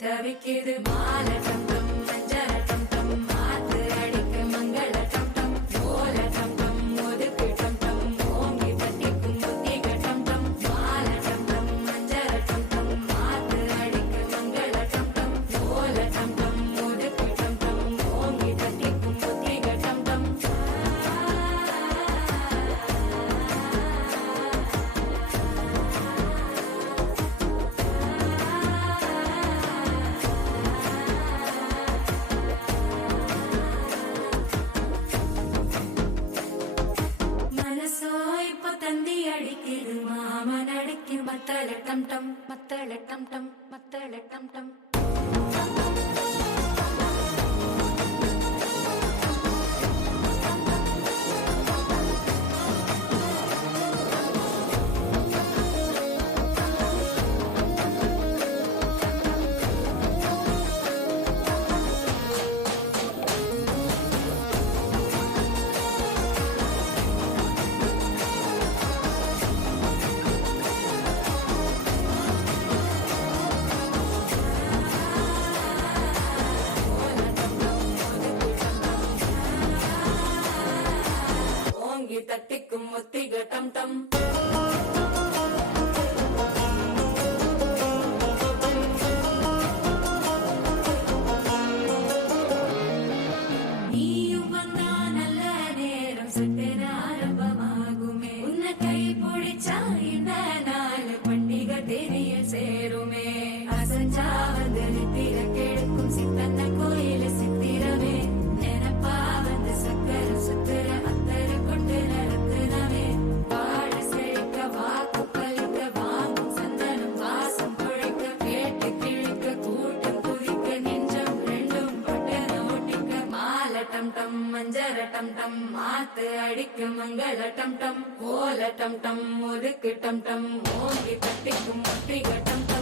தவிக்குது மால டம் டம் மஞ்சள டம் டம் மாத்து அடிக்க மங்கள டம் டம் ஓல டம் டம் ஒதுக்கு டம் டம் ஓங்கி தட்டிக்கும் புத்திக டம் டம் மால டம் டம் மஞ்சள டம் டம் மாத்து அடிக்க மங்கள டம் டம் ஓல டம் டம் ஒதுக்கு டம் டம் ஓங்கி தட்டிக்கும் புத்திக டம் டம் அடிக்குது மாமன் அடிக்கு மத்தள டம் டம் மத்தள டம் டம் மத்தள டம் டம் தட்டிக்கும் ஒத்திக டம் டம் நீயும் வந்தா நல்ல நேரம் சட்டென ஆரம்பமாகுமே உன்னை கை பிடிச்சா இந்த நாள் பண்டிகை தெரிய சேருமே அசஞ்சா வந்து நித்திர கெடுக்கும் சித்தன்ன கோயில சித்திரமே நினைப்பா வந்து சக்கர சுத்திர டம் டம் மஞ்சர டம் டம் மாத்து அடிக்கு மங்கள டம் டம் ஓல டம் டம் ஒதுக்கு டம் டம் ஓங்கி தட்டிக்கும் ஒட்டிக டம் டம்